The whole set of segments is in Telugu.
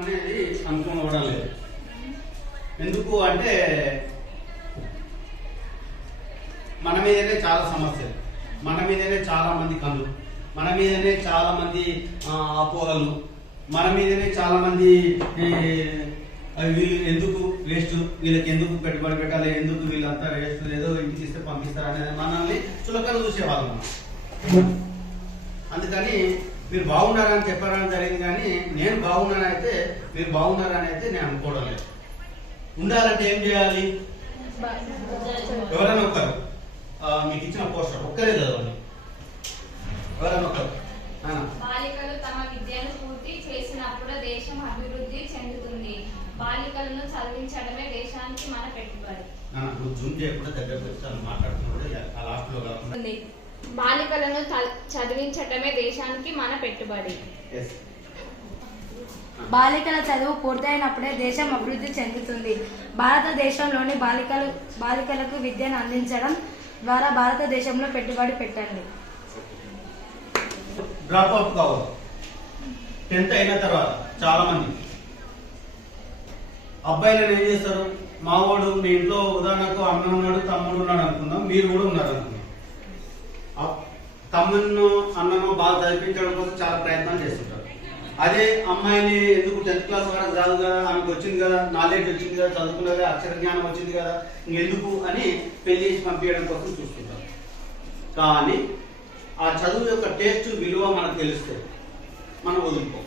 అనేది అనుకోవడం లేదు. ఎందుకు అంటే మన మీదనే చాలా సమస్యలు, మన మీదనే చాలా మంది కళ్ళు, మన మీదనే చాలా మంది అపోహలు, మన మీదనే చాలా మంది వీళ్ళు ఎందుకు వేస్ట్, వీళ్ళకి ఎందుకు పెట్టుబడి పెట్టాలి, ఎందుకు వీళ్ళంతా వేస్ట్, ఏదో ఇంటికి ఇస్తే పంపిస్తారు అనేది మనల్ని చులకన చూసేవాళ్ళం. అందుకని మీరు బాగున్నారని చెప్పడం జరిగింది, కానీ నేను బాగున్నానైతే మీరు బాగున్నారని అయితే నేను అనుకోవడం లేదు. ఉండాలంటే ఏం చేయాలి? ఎవరైనా ఒకరు మీకు ఇచ్చిన పోస్టర్ ఒక్కరే చదవండి. ఎవరైనా ఒకరు. బాలికలు తమ విద్యను పూర్తి చేసినప్పుడు దేశం అభివృద్ధి చెందుతుంది. బాలికలను చదివించడమే దేశానికి మన పెట్టుబడి. జూమ్ చేయకుండా దగ్గర మాట్లాడుతున్నాడు లాస్ట్ లో కాకుండా. బాలికలను చదివించడమే దేశానికి మన పెట్టుబడి. బాలికల చదువు పూర్తయినప్పుడే దేశం అభివృద్ధి చెందుతుంది. భారతదేశంలోని బాలికలకు విద్యను అందించడం ద్వారా భారతదేశంలో పెట్టుబడి పెట్టండి. డ్రాప్ అవుట్ కావాలి 10th అయిన తర్వాత చాలా మంది అబ్బాయిలను ఏం చేస్తారు? మావాడు మీ ఇంట్లో ఉదాహరణకు అన్న ఉన్నాడు, తమ్ముడు ఉన్నాడు అనుకుందాం, మీరు కూడా ఉన్నారు అనుకుందాం. తమ్మును అన్నను బాగా చదివించడం కోసం చాలా ప్రయత్నాలు చేస్తుంటారు. అదే అమ్మాయిని ఎందుకు 10th క్లాస్ వరకు రాదు కదా, ఆమెకు వచ్చింది కదా, నాలెడ్జ్ వచ్చింది కదా, చదువుకున్నది, అక్షర జ్ఞానం వచ్చింది కదా, ఇంకెందుకు అని పెళ్లి చేసి పంపించడం కోసం చూస్తుంటారు. కానీ ఆ చదువు యొక్క టేస్ట్ విలువ మనకు తెలిస్తే మనం వదులుకో.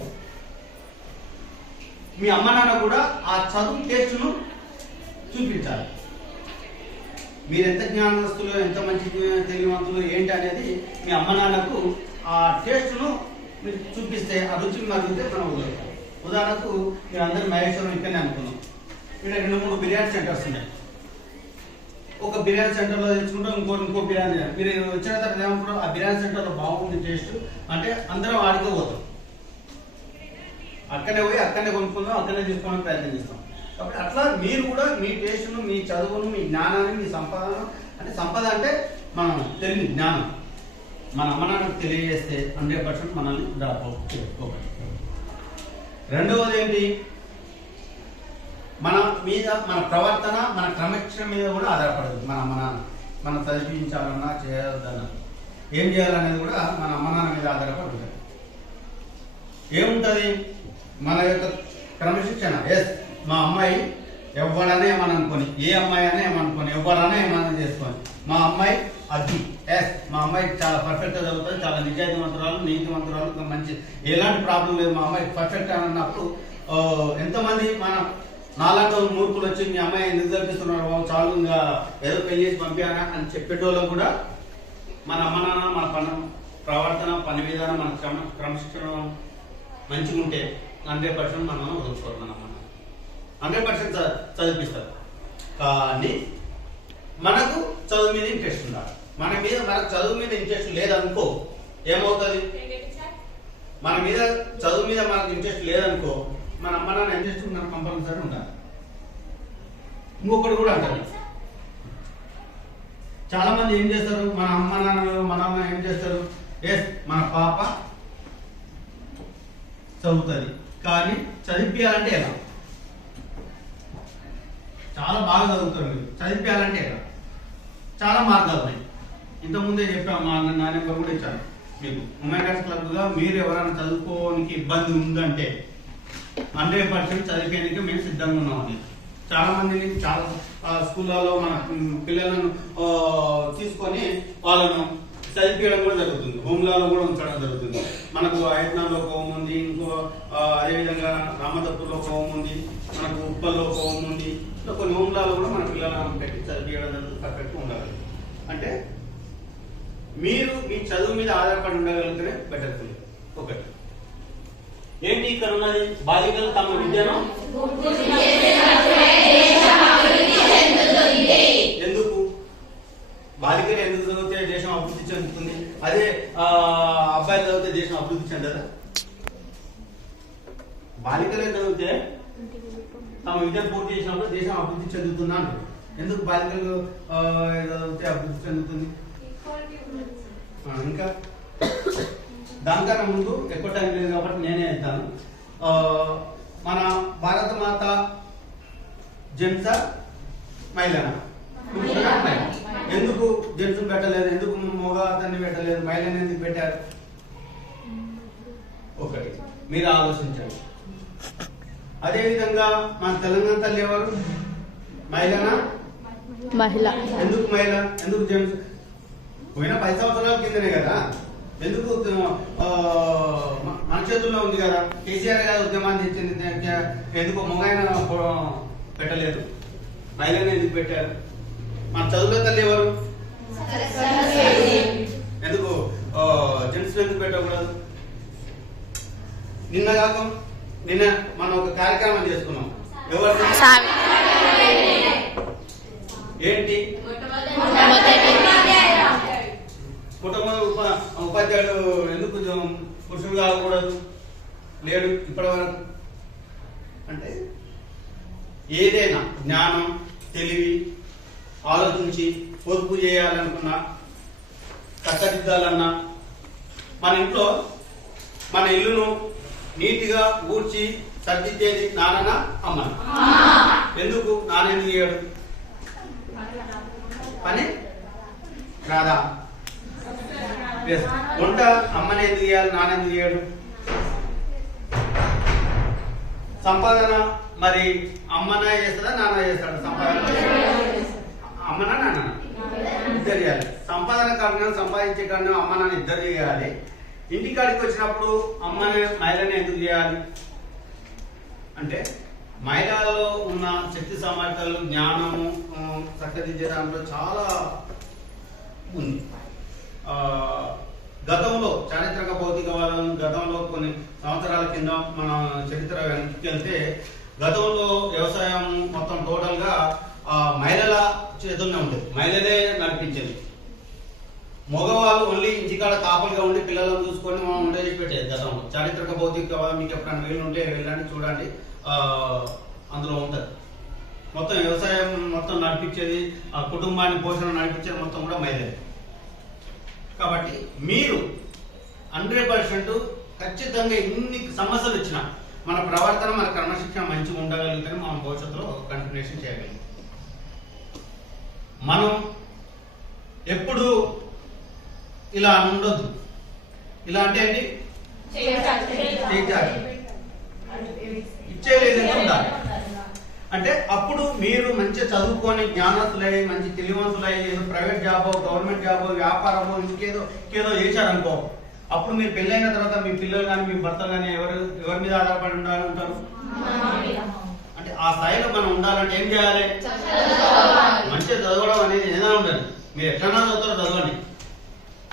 మీ అమ్మ నాన్న కూడా ఆ చదువు టేస్ట్ను చూపించాలి. మీరు ఎంత జ్ఞానస్తులు, ఎంత మంచి తెలివివంతులు ఏంటి అనేది మీ అమ్మ నాన్నకు ఆ టేస్ట్ను మీరు చూపిస్తే, ఆ రుచిని మరిగితే మనం వదులుతాం. ఉదాహరణకు మీరు అందరూ మహేశ్వరం ఇక్కడనే అనుకున్నాం. ఇక్కడ 2-3 బిర్యానీ సెంటర్స్ ఉన్నాయి. ఒక బిర్యానీ సెంటర్లో తెచ్చుకుంటాం, ఇంకో బిర్యానీ. మీరు వచ్చిన తర్వాత ఏమనుకుంటారు? ఆ బిర్యానీ సెంటర్లో బాగుంది టేస్ట్ అంటే అందరం ఆడికే పోతాం. అక్కడే పోయి అక్కడనే కొనుక్కుందాం, అక్కడనే తీసుకోవడానికి ప్రయత్నం చేస్తాం. కాబట్టి అట్లా మీరు కూడా మీ టేస్ట్ను, మీ చదువును, మీ జ్ఞానాన్ని, మీ సంపదను, అంటే సంపద అంటే మనం తెలివి జ్ఞానం మన అమ్మ నాన్నకు తెలియజేస్తే 100% మనల్ని డ్రాప్ అవుట్ చేసుకోవాలి. రెండవది ఏంటి? మన మీద మన ప్రవర్తన, మన క్రమశిక్షణ మీద కూడా ఆధారపడదు. మన అమ్మ నాన్న మనం చదివించాలన్నా చేయవద్దన్నా ఏం చేయాలనేది కూడా మన అమ్మ నాన్న మీద ఆధారపడి ఉంటుంది. ఏముంటుంది? మన యొక్క క్రమశిక్షణ. ఎస్, మా అమ్మాయి ఎవడనే ఏమని అనుకొని, ఏ అమ్మాయి అనే ఏమనుకొని, ఎవరనే ఏమన్నా చేసుకొని, మా అమ్మాయి అది ఎస్, మా అమ్మాయి చాలా పర్ఫెక్ట్గా చదువుతుంది, చాలా నిజాయితీవంతురాలు, నీతివంతురాలు, మంచి ఎలాంటి ప్రాబ్లం లేదు, మా అమ్మాయి పర్ఫెక్ట్ అని అన్నప్పుడు ఎంతమంది మన నాలాంటి మూర్ఖులు వచ్చి మీ అమ్మాయి ఎందుకు చదివిస్తున్నారు, చాలు ఇంకా ఏదో పెళ్లి చేసి పంపానా అని చెప్పేటోళ్ళకు కూడా మన అమ్మ నాన్న, మన ప్రవర్తన, పని విధానం, మన క్రమశిక్షణ మంచిగా ఉంటే 100% మనం వదులుకోరు. మన అమ్మ 100% చదివిస్తారు. కానీ మనకు చదువు మీద ఇంట్రెస్ట్ ఉండాలి. మనకు చదువు మీద ఇంట్రెస్ట్ లేదనుకో ఏమవుతుంది? చదువు మీద మనకు ఇంట్రెస్ట్ లేదనుకో, మన అమ్మ నాన్న ఇంట్రెస్ట్ మనకు కంపల్సరీ ఉండాలి. ఇంకొకటి కూడా అంటారు, చాలా మంది ఏం చేస్తారు? మన అమ్మ నాన్న ఏం చేస్తారు? ఎస్, మన పాప చదువుతుంది, కానీ చదివించాలంటే ఎలా? చాలా బాగా చదువుతారు మీరు, చదివించాలంటే ఎలా? చాలా మార్గాలు ఉన్నాయి. ఇంతకుముందే చెప్పాము, మా నా నెంబర్ కూడా ఇచ్చాను మీకు. ఉమెన్స్ క్లబ్గా మీరు ఎవరైనా చదువుకోనికి ఇబ్బంది ఉందంటే 100% చదివేందుకు మేము సిద్ధంగా ఉన్నామని. చాలా మందిని చాలా స్కూళ్ళలో మన పిల్లలను తీసుకొని వాళ్ళను చదివించడం కూడా జరుగుతుంది. హోమ్లాలో కూడా ఉంచడం జరుగుతుంది. మనకు ఆయత్నాల్లో ఒక హోమ్ ఉంది, ఇంకో అదేవిధంగా రామదప్పూర్లో ఒక హోమ్ ఉంది, మనకు ఉప్పల్లో ఒక హోమ్ ఉంది. ఇంకా కొన్ని హోమ్లాలో కూడా మన పిల్లలను పెట్టి చదివించడం జరుగుతుంది. పర్ఫెక్ట్గా ఉండాలి. అంటే మీరు మీ చదువు మీద ఆధారపడి ఉండగలిగితేనే బెటర్. ఒకటి ఏంటి ఇక్కడ ఉన్నది? బాలికలు తమ విద్యను ఎందుకు? బాలికలు ఎందుకు చదివితే దేశం అభివృద్ధి చెందుతుంది? అదే అబ్బాయిలు చదివితే దేశం అభివృద్ధి చెందదా? బాలికలే చదివితే తమ విద్యను పూర్తి చేసినప్పుడు దేశం అభివృద్ధి చెందుతుందా అంటారు. ఎందుకు బాలికలు చదివితే అభివృద్ధి చెందుతుంది? ఇంకా దానికన్నా ముందు ఎక్కువ టైం లేదు కాబట్టి నేనే ఇస్తాను. మన జెంట్సా మహిళనా? ఎందుకు జెంట్స్ పెట్టలేదు, ఎందుకు మగ అతన్ని పెట్టలేదు, మహిళని ఎందుకు పెట్టారు? ఒకటి మీరు ఆలోచించండి. అదేవిధంగా మన తెలంగాణ తల్లి ఎవరు? మహిళనా? మహిళ. ఎందుకు మహిళ, ఎందుకు జెంట్స్? పోయిన 10 సంవత్సరాల కిందనే కదా, ఎందుకు మన చేతుల్లో ఉంది కదా. కేసీఆర్ గారు ఉద్యమాన్ని తెచ్చింది, ఎందుకు మొగైన పెట్టలేదు, మహిళని ఎందుకు పెట్టారు? మన చదువుల తల్లి ఎవరు? ఎందుకు జెంట్స్ ఎందుకు పెట్టకూడదు? నిన్న మనం ఒక కార్యక్రమం చేసుకున్నాం. ఎవరు? ఏంటి? ఉపాధ్యాయుడు ఎందుకు పురుషుడు కాకూడదు, లేడు ఇప్పటి వరకు? అంటే ఏదైనా జ్ఞానం, తెలివి, ఆలోచించి పొదుపు చేయాలనుకున్నా, చక్కదిద్దాలన్నా, మన ఇంట్లో మన ఇల్లును నీటిగా ఊడ్చి సర్దిద్దేది నాన్న అమ్మ. ఎందుకు నాన్న ఎందుకు చేయడు? పని రాదా? వంట అమ్మని ఎందుకు చేయాలి, నాన్న ఎందుకు చేయడు? సంపాదన మరి అమ్మనా చేస్తాడా, నాన్న చేస్తాడా? సంపాదన అమ్మనా నాన్న ఇద్దరు చేయాలి. సంపాదన కారణం, సంపాదించే కారణం అమ్మ నాన్న ఇద్దరు చేయాలి. ఇంటికాడికి వచ్చినప్పుడు అమ్మని మహిళని ఎందుకు చేయాలి అంటే, మహిళలో ఉన్న శక్తి సామర్థ్యాలు, జ్ఞానము చక్కదిద్దే దాంట్లో చాలా ఉంది. గతంలో చారిత్రక భౌతికవాదం, గతంలో కొన్ని సంవత్సరాల కింద మన చరిత్ర వెళ్తే, గతంలో వ్యవసాయం మొత్తం టోటల్ గా మహిళల చేతుల్లోనే ఉండేది, మహిళలే నడిపించేది. మగవాళ్ళు ఓన్లీ ఇంటికాడ కాపలుగా ఉండి పిల్లలను చూసుకొని మనం ఉండేసి పెట్టేది గతంలో. చారిత్రక భౌతికవాదం మీకు ఎప్పుడైనా వీలు ఉంటే వెళ్ళండి, చూడండి, అందులో ఉంటుంది. మొత్తం వ్యవసాయం మొత్తం నడిపించేది, ఆ కుటుంబాన్ని పోషణ నడిపించేది మొత్తం కూడా మహిళలే. కాబట్టి మీరు 100% ఖచ్చితంగా ఎన్ని సమస్యలు వచ్చినా మన ప్రవర్తన, మన క్రమశిక్షణ మంచిగా ఉండగలిగితే మనం భవిష్యత్తులో కంటిన్యూషన్ చేయగలం. మనం ఎప్పుడు ఇలా ఉండొద్దు. ఇలా అంటే ఏంటి? ఇచ్చేది ఉండాలి. అంటే అప్పుడు మీరు మంచిగా చదువుకొని జ్ఞానస్తులై, మంచి తెలివంతులై, ఏదో ప్రైవేట్ జాబో, గవర్నమెంట్ జాబో, వ్యాపారమో, ఇంకేదో చేశారనుకో, అప్పుడు మీరు పెళ్ళైన తర్వాత మీ పిల్లలు కానీ మీ భర్తలు కానీ ఎవరి మీద ఆధారపడి ఉంటారు? అంటే ఆ స్థాయిలో మనం ఉండాలంటే ఏం చేయాలి? మంచిగా చదవడం అనేది ఏదైనా ఉండాలి. మీరు ఎట్లన్నా చదువుతారో చదవండి.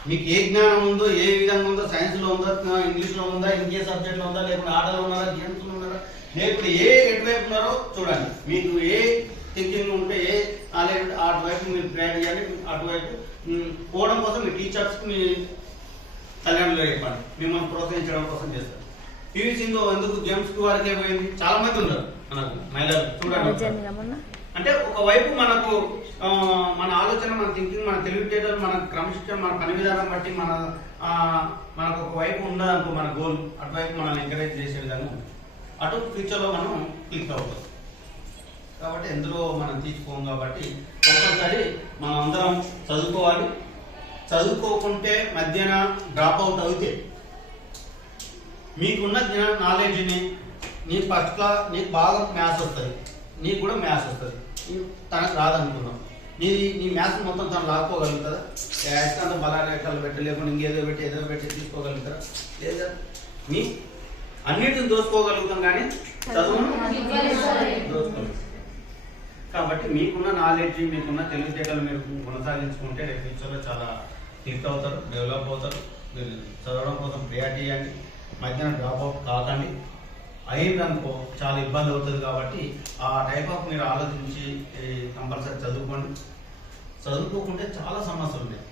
మీకు ఏ జ్ఞానం ఉందో, ఏ విధంగా ఉందో, సైన్స్ లో ఉందా, ఇంగ్లీష్ లో ఉందా, ఇంకే సబ్జెక్ట్ లో ఉందా, లేకపోతే ఆటలు ఉన్నారా, గేమ్స్ లో ఉన్నారా, లేకపోతే ఎటువైపు ఉన్నారో చూడండి. మీకు ఏ థింకింగ్ ఉంటే, ఏ నాలెడ్జ్ ఉంటే అటువైపు మీరు ప్రయాణం చేయాలి. అటువైపు పోవడం కోసం మీ టీచర్స్ మీ తల్లిదండ్రులు చెప్పండి, మిమ్మల్ని ప్రోత్సహించడం కోసం చేస్తారు. పివి సింధు ఎందుకు గేమ్స్ కు వరకే పోయింది? చాలా మంది ఉన్నారు మనకు మహిళలు, చూడండి. అంటే ఒకవైపు మనకు మన ఆలోచన, మన థింకింగ్, మన తెలివితేటలు, మన క్రమశిక్షణ, మన పని విధానం బట్టి మనకు ఒకవైపు ఉన్నదనుకో మన గోల్, అటువైపు మనల్ని ఎంకరేజ్ చేసే విధంగా అటు ఫ్యూచర్ లో మనం క్లిక్ అవుతాం. కాబట్టి ఎందులో మనం తీసుకోం. కాబట్టి కంపల్సరీ మనం అందరం చదువుకోవాలి. చదువుకోకుంటే మధ్యన డ్రాప్ అవుట్ అయితే మీకున్న నాలెడ్జ్ని నీ ఫస్ట్ క్లాస్, నీకు బాగా మ్యాథ్స్ వస్తుంది, నీకు కూడా మ్యాథ్స్ వస్తుంది, తనకు రాదనుకున్నాం, నీ మ్యాథ్స్ మొత్తం తను లాక్కోగలుగుతుందా? అంత బలారేఖలు పెట్టి, లేకుండా ఇంకేదో పెట్టి ఏదో పెట్టి తీసుకోగలుగుతారా? లేదా? మీ అన్నిటిని దోసుకోగలుగుతాం కానీ చదువును దోసుకోగలుగుతాం. కాబట్టి మీకున్న నాలెడ్జ్, మీకున్న తెలివితేటలు మీరు కొనసాగించుకుంటే రేపు ఫ్యూచర్లో చాలా క్లిక్ అవుతారు, డెవలప్ అవుతారు. మీరు చదవడం కోసం ప్రయారిటీ ఇవ్వండి, మధ్యాహ్నం డ్రాప్ అవుట్ కాకండి. అయిందనుకో చాలా ఇబ్బంది అవుతుంది. కాబట్టి ఆ టైప్ ఆఫ్ మీరు ఆలోచించి కంపల్సరీ చదువుకోండి. చదువుకోకుంటే చాలా సమస్యలు ఉన్నాయి,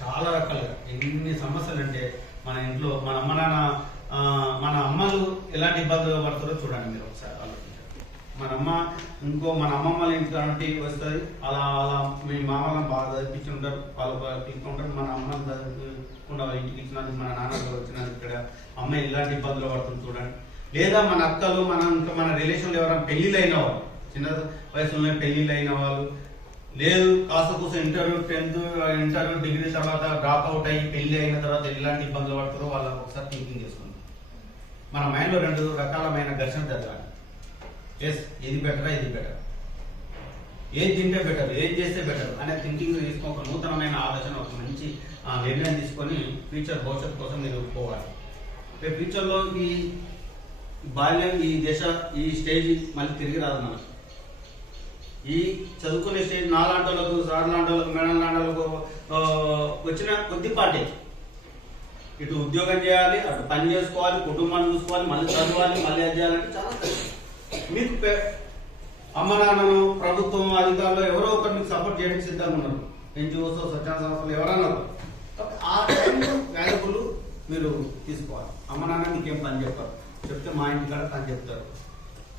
చాలా రకాలుగా. ఎన్ని సమస్యలు అంటే మన ఇంట్లో మన అమ్మలు ఎలాంటి ఇబ్బందులు పడతారో చూడండి మీరు ఒకసారి ఆలోచించండి. మన అమ్మమ్మల ఇంటి కాబట్టి వస్తుంది, అలా మీ మామలను బాగా చదివించి ఉంటారు, వాళ్ళు బాగా తీసుకుంటారు. మన అమ్మని చదువుకుండా ఇంటికి ఇచ్చినందుకు, మన నాన్నగారు వచ్చినందుకు ఇక్కడ అమ్మాయి ఇలాంటి ఇబ్బందులు పడుతుంది చూడండి. లేదా మన అక్కలు, మన రిలేషన్లు ఎవరైనా పెళ్లిళ్ళు అయిన వాళ్ళు, చిన్న వయసులోనే పెళ్లిళ్ళు అయిన వాళ్ళు, లేదు కాస్త కూసం ఇంటర్ డిగ్రీ తర్వాత డ్రాప్ అవుట్ అయ్యి పెళ్లి అయిన తర్వాత ఎలాంటి ఇబ్బందులు పడుతారో వాళ్ళకి ఒకసారి థింకింగ్ చేసుకుంటాం. మన మైండ్లో 2 రకాలమైన ఘర్షణ జరగాలి. ఎస్, ఇది బెటరా, ఇది బెటర్, ఏది తింటే బెటర్, ఏది చేస్తే బెటర్ అనే థింకింగ్ తీసుకొని ఒక నూతనమైన ఆలోచన, ఒక మంచి నిర్ణయం తీసుకొని ఫ్యూచర్ భవిష్యత్తు కోసం మీరు పోవాలి. ఫ్యూచర్లో ఈ బాల్యం, ఈ స్టేజ్ మళ్ళీ తిరిగి రాదు మనకు. ఈ చదువుకునే స్టేజ్ నాలాంటోళ్ళకు, సార్ లాంటోళ్ళకు, మేడం లాంటోళ్ళకు వచ్చిన కొద్దిపాటే. ఇటు ఉద్యోగం చేయాలి, అటు పని చేసుకోవాలి, కుటుంబాన్ని చూసుకోవాలి, మళ్ళీ చదవాలి, మళ్ళీ అది చేయాలంటే చాలా కష్టం. మీకు అమ్మ నాన్నను, ప్రభుత్వం, అధికారులు ఎవరో ఒకరు మీకు సపోర్ట్ చేయడానికి సిద్ధంగా ఉన్నారు. ఎన్జిఓస్, స్వచ్ఛంద సంస్థలు ఎవరైనా కాబట్టి ఆ టైంలో వాల్యుబుల్ మీరు తీసుకోవాలి. అమ్మ నాన్న మీకేం పని చెప్పారు, చెప్తే మా ఇంటి కాడ పని చెప్తారు,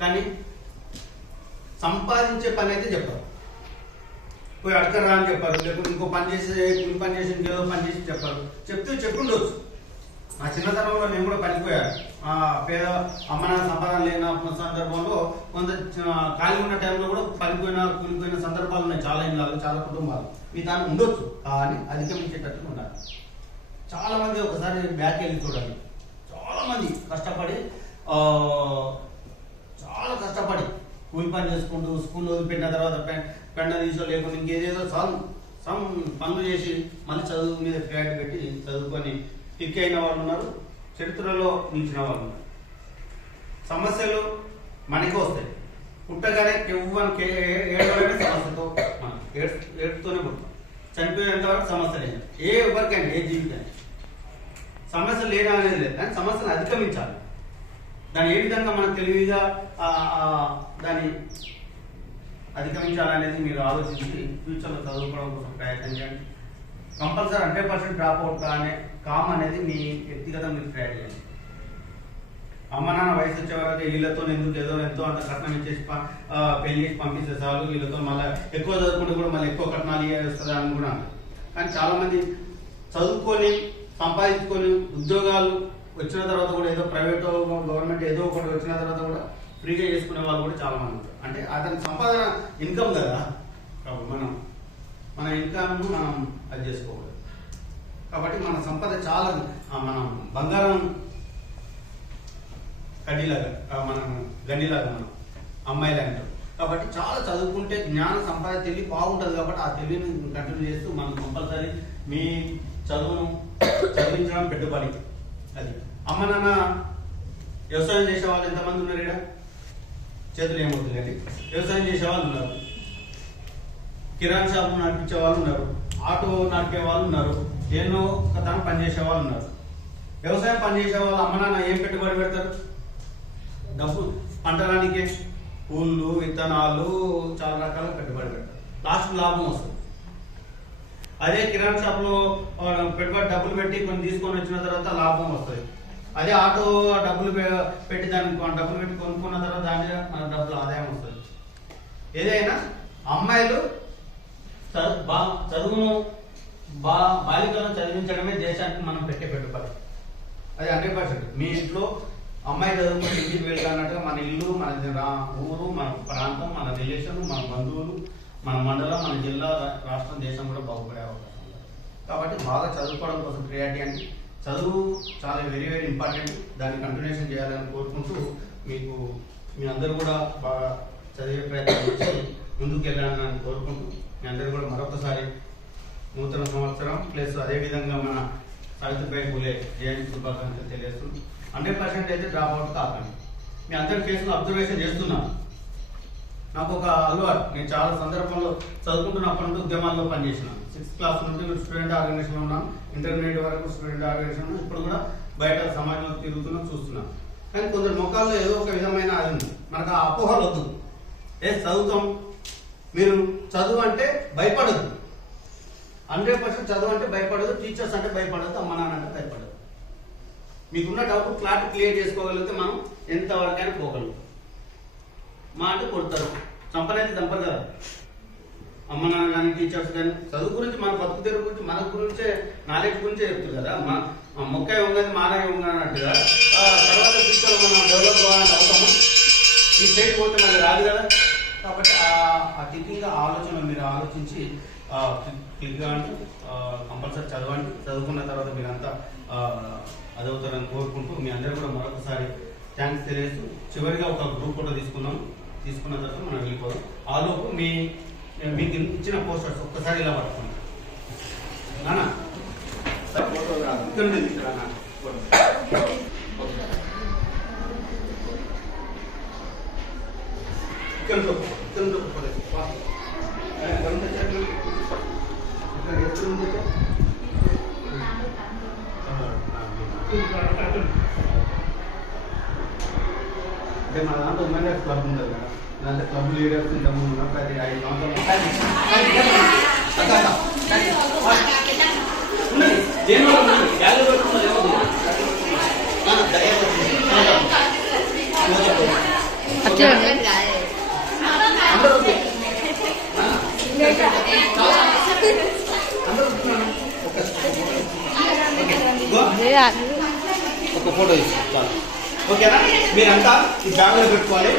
కానీ సంపాదించే పని అయితే చెప్పారు. పోయి అడగరా అని చెప్పారు, లేకపోతే ఇంకో పని చేసి కూలి పని చేసి ఇంకేదో పని చేసి చెప్పారు. చెప్పుండొచ్చు. నా చిన్నతనంలో నేను కూడా పనిపోయాను. పేద అమ్మ నాన్న సంపాదన లేన సందర్భంలో కొంత ఖాళీ ఉన్న టైంలో కూడా కూలిపోయిన సందర్భాలు ఉన్నాయి. చాలా ఇళ్ళు, చాలా కుటుంబాలు. మీ దాన్ని ఉండొచ్చు, కానీ అధిగమించేటట్టు ఉండాలి. చాలా మంది ఒకసారి బ్యాక్ వెళ్ళి చూడాలి. చాలా మంది కష్టపడి కూలి పని చేసుకుంటూ స్కూల్ వదిలిపెట్టిన తర్వాత పెండ తీసో లేకుండా ఇంకేదేదో సమ్ పనులు చేసి మళ్ళీ చదువు మీద ప్రయారిటీ పెట్టి చదువుకొని పిక్ అయిన వాళ్ళు ఉన్నారు, చరిత్రలో నిలిచిన వాళ్ళు ఉన్నారు. సమస్యలు మనకే వస్తాయి. పుట్టగానే ఏడవైనా సమస్యతో ఏడుతూనే పుడతాం. చనిపోయేంత వరకు సమస్య లేదు. ఎవరికైనా, ఏ జీవితాన్ని సమస్య లేదా అనేది లేదు, కానీ సమస్యను అధిగమించాలి. దాన్ని ఏ విధంగా మనం తెలివిగా దాన్ని అధిగమించాలనేది మీరు ఆలోచించి ఫ్యూచర్లో చదువుకోవడం కోసం ప్రయత్నం చేయండి. కంపల్సరీ 100% డ్రాప్ అవుట్ కామ్ అనేది మీ వ్యక్తిగతం మీరు ట్రై చేయండి. అమ్మ నాన్న వయసు వచ్చే వరకు వీళ్ళతో ఎందుకు ఎంతో అంత కట్నం ఇచ్చేసి పెళ్లి చేసి పంపిస్తే చాలు, వీళ్ళతో మళ్ళీ ఎక్కువ చదువుకుంటే కూడా మళ్ళీ ఎక్కువ కట్నాలు వస్తుంది అని కూడా అంటారు. కానీ చాలా మంది చదువుకొని సంపాదించుకొని ఉద్యోగాలు వచ్చిన తర్వాత కూడా ఏదో ప్రైవేట్ గవర్నమెంట్ ఏదో ఒకటి వచ్చిన తర్వాత కూడా ఫ్రీగా చేసుకునే వాళ్ళు కూడా చాలా మంది ఉంటారు. అంటే అతని సంపాదన ఇన్కమ్ కదా, కాబట్టి మన ఇన్కమ్ మనం అది చేసుకోకూడదు. కాబట్టి మన సంపద చాలా మనం బంగారం గండిలాగా మనం అమ్మాయిలు అంటారు. కాబట్టి చాలా చదువుకుంటే జ్ఞాన సంపద తెలివి బాగుంటుంది. కాబట్టి ఆ తెలివిని కంటిన్యూ చేస్తూ మనం కంపల్సరీ మీ చదువును చదివించడం పెట్టుబడి. అది అమ్మ నాన్న వ్యవసాయం చేసే వాళ్ళు ఎంతమంది ఉన్నారు ఇక్కడ? చేతులు ఏమవుతుందండి. వ్యవసాయం చేసే వాళ్ళు ఉన్నారు, కిరాణా షాపు నడిపించే వాళ్ళు ఉన్నారు, ఆటో నడిపే వాళ్ళు ఉన్నారు, ఎన్నో తన పనిచేసే వాళ్ళు ఉన్నారు. వ్యవసాయం పనిచేసే వాళ్ళు అమ్మ నాన్న ఏం పెట్టుబడి పెడతారు? డబ్బు పంటరానికే పూలు, విత్తనాలు, చాలా రకాల పెట్టుబడి పెడతారు. లాస్ట్ లాభం వస్తుంది. అదే కిరాణా షాప్లో పెట్టుబడి డబ్బులు పెట్టి కొన్ని తీసుకొని వచ్చిన తర్వాత లాభం వస్తుంది. అదే ఆటో డబ్బులు పెట్టి డబ్బులు పెట్టి కొనుక్కున్న తర్వాత దాని మీద మన డబ్బులు ఆదాయం వస్తుంది. ఏదైనా అమ్మాయిలు చదువును బాలికలను చదివించడమే దేశానికి మనం పెట్టే పెట్టుబడి. అది 100%. మీ ఇంట్లో అమ్మాయి చదువుకుని ఇంటికి వెళ్ళాలన్నట్టుగా మన ఇల్లు, మన ఊరు, మన ప్రాంతం, మన రిలేషన్, మన బంధువులు, మన మండలం, మన జిల్లా, రాష్ట్రం, దేశం కూడా బాగుపడే అవకాశం ఉంది. కాబట్టి బాగా చదువుకోవడం కోసం ప్రియారిటీ అండి. చదువు చాలా వెరీ వెరీ ఇంపార్టెంట్. దాన్ని కంటిన్యూషన్ చేయాలని కోరుకుంటూ మీ అందరూ కూడా బాగా చదివే ప్రయత్నం చేసి ముందుకు వెళ్ళాలని కోరుకుంటూ మీ అందరూ కూడా మరొకసారి నూతన సంవత్సరం ప్లస్ అదేవిధంగా మన సావిత్రిబాయి పూలే జయంతి శుభాకాంక్షలు తెలియజేస్తుంది. 100% అయితే డ్రాప్ అవుట్ కాకండి. మీ అందరి కేసులు అబ్జర్వేషన్ చేస్తున్నాను. నాకు ఒక అలవాటు, నేను చాలా సందర్భంలో చదువుకుంటున్నప్పటి నుండి ఉద్యమాల్లో పనిచేసినాను. 6th క్లాస్ నుండి స్టూడెంట్ ఆర్గనైజేషన్లో ఉన్నాను, ఇంటర్మీడియట్ వరకు స్టూడెంట్ ఆర్గనైజేషన్. ఇప్పుడు కూడా బయట సమాజంలో తిరుగుతున్నా చూస్తున్నాను. కానీ కొందరు ముఖాల్లో ఏదో ఒక విధమైన అది ఉంది. మనకు ఆ అపోహలు వద్దు. చదువుతాం, మీరు చదువు అంటే భయపడద్దు. 100% చదువు అంటే భయపడదు, టీచర్స్ అంటే భయపడదు, అమ్మ నాన్న అంటే భయపడదు. మీకున్న డౌట్ క్లియర్ చేసుకోగలిగితే మనం ఎంతవరకైనా పోగలుగుతాం. మా అంటే కొడతారు, చంపనైతే చంపరు కదా. అమ్మ నాన్న కానీ టీచర్స్ కానీ చదువు గురించి, మన బతుకు తెరువు గురించి, మన గురించే నాలెడ్జ్ గురించే చెప్తారు కదా. మొక్క ఉంగది మానవ ఉంగనట్టుగా తర్వాత ఫ్యూచర్లో మనం డెవలప్ కావాలని అవుతాము. ఈ స్టేట్ పోతే మళ్ళీ రాదు కదా. కాబట్టి ఆ థింకింగ్ ఆలోచన మీరు ఆలోచించి క్లిక్గా అంటే కంపల్సరీ చదవండి. చదువుకున్న తర్వాత మీరంతా అదవుతారని కోరుకుంటూ మీ అందరూ కూడా మరొకసారి థ్యాంక్స్ తెలియజేస్తూ చివరిగా ఒక గ్రూప్ ఫోటో తీసుకున్న తర్వాత మనం వెళ్ళిపోదాం. ఆలోపు మీకు ఇచ్చిన పోస్టర్స్ ఒక్కసారి ఇలా పట్టుకోండి నాన్న. ఇక్కడ నుండి తీసుకురా నాన్న. ఇక్కడ అంటే మన దాంట్లో ఉమెన్ క్లబ్ ఉండదు కదా, దాంట్లో క్లబ్ లీడర్స్ ఇంతకుముందు ఉన్నప్పుడు అది 5 సంవత్సరాలు ఒక ఫోటో ఇస్తాను. ఓకేనా? మీరంతా ఈ బ్యాగ్లో పెట్టుకోవాలి.